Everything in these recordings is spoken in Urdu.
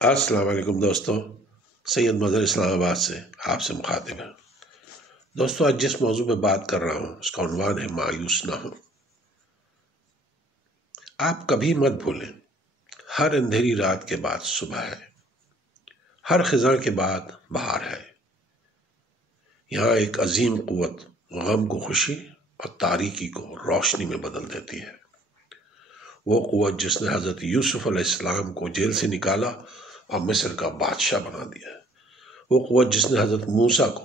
السلام علیکم دوستو، سید مظہر اسلام آباد سے آپ سے مخاطب ہے۔ دوستو، آج جس موضوع پہ بات کر رہا ہوں اس کا عنوان ہے مایوس نہ ہو۔ آپ کبھی مت بھولیں، ہر اندھیری رات کے بعد صبح ہے، ہر خزاں کے بعد بہار ہے۔ یہاں ایک عظیم قوت غم کو خوشی اور تاریکی کو روشنی میں بدل دیتی ہے۔ وہ قوت جس نے حضرت یوسف علیہ السلام کو جیل سے نکالا اور مصر کا بادشاہ بنا دیا، وہ قوت جس نے حضرت موسیٰ کو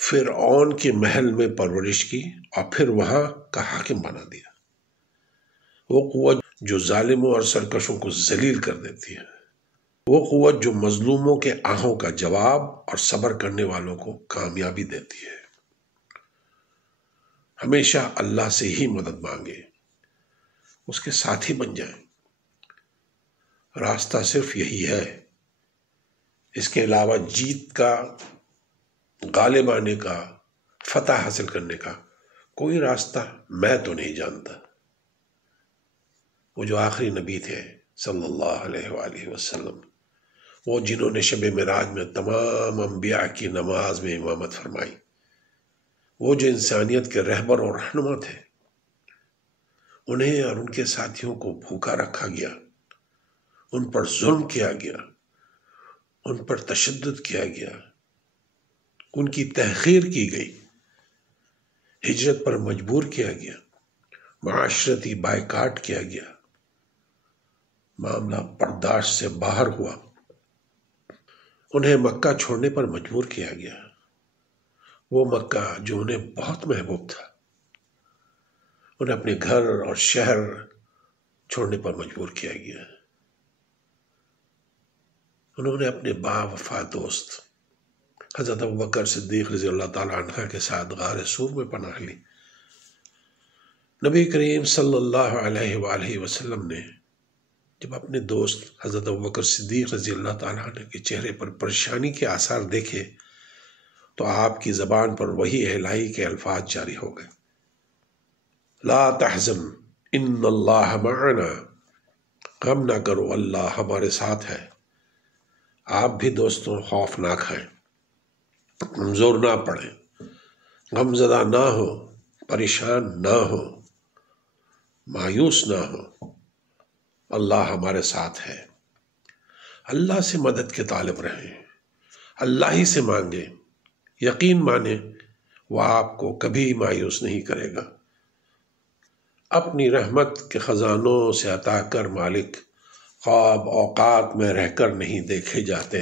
فرعون کے محل میں پرورش کی اور پھر وہاں کا حاکم بنا دیا، وہ قوت جو ظالموں اور سرکشوں کو ذلیل کر دیتی ہے، وہ قوت جو مظلوموں کے آہوں کا جواب اور صبر کرنے والوں کو کامیابی دیتی ہے۔ ہمیشہ اللہ سے ہی مدد مانگے، اس کے ساتھی بن جائیں۔ راستہ صرف یہی ہے، اس کے علاوہ جیت کا، غالب آنے کا، فتح حاصل کرنے کا کوئی راستہ میں تو نہیں جانتا۔ وہ جو آخری نبی تھے صلی اللہ علیہ وآلہ وسلم، وہ جنہوں نے شب معراج میں تمام انبیاء کی نماز میں امامت فرمائی، وہ جو انسانیت کے رہبر اور رہنما تھے، انہیں اور ان کے ساتھیوں کو بھوکا رکھا گیا، ان پر ظلم کیا گیا، ان پر تشدد کیا گیا، ان کی تحقیر کی گئی، ہجرت پر مجبور کیا گیا، معاشرتی بائیکاٹ کیا گیا، معاملہ برداشت سے باہر ہوا، انہیں مکہ چھوڑنے پر مجبور کیا گیا، وہ مکہ جو انہیں بہت محبوب تھا، انہیں اپنے گھر اور شہر چھوڑنے پر مجبور کیا گیا۔ انہوں نے اپنے باوفا دوست حضرت ابوبکر صدیق رضی اللہ تعالیٰ عنہ کے ساتھ غار سور میں پناہ لی۔ نبی کریم صلی اللہ علیہ وآلہ وسلم نے جب اپنے دوست حضرت ابوبکر صدیق رضی اللہ تعالیٰ عنہ کے چہرے پر پریشانی کے آثار دیکھے تو آپ کی زبان پر وہی الہی کے الفاظ جاری ہو گئے، لا تحزن ان اللہ معنا، غم نہ کرو، اللہ ہمارے ساتھ ہے۔ آپ بھی دوستوں خوف نہ کھائیں، کمزور نہ پڑیں، غم زدہ نہ ہو، پریشان نہ ہو، مایوس نہ ہو، اللہ ہمارے ساتھ ہے۔ اللہ سے مدد کے طالب رہیں، اللہ ہی سے مانگیں، یقین مانیں وہ آپ کو کبھی مایوس نہیں کرے گا۔ اپنی رحمت کے خزانوں سے عطا کر مالک، خواب اوقات میں رہ کر نہیں دیکھے جاتے۔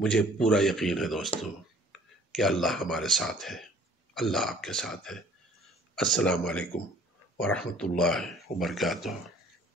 مجھے پورا یقین ہے دوستو کہ اللہ ہمارے ساتھ ہے، اللہ آپ کے ساتھ ہے۔ السلام علیکم ورحمۃ اللہ وبرکاتہ۔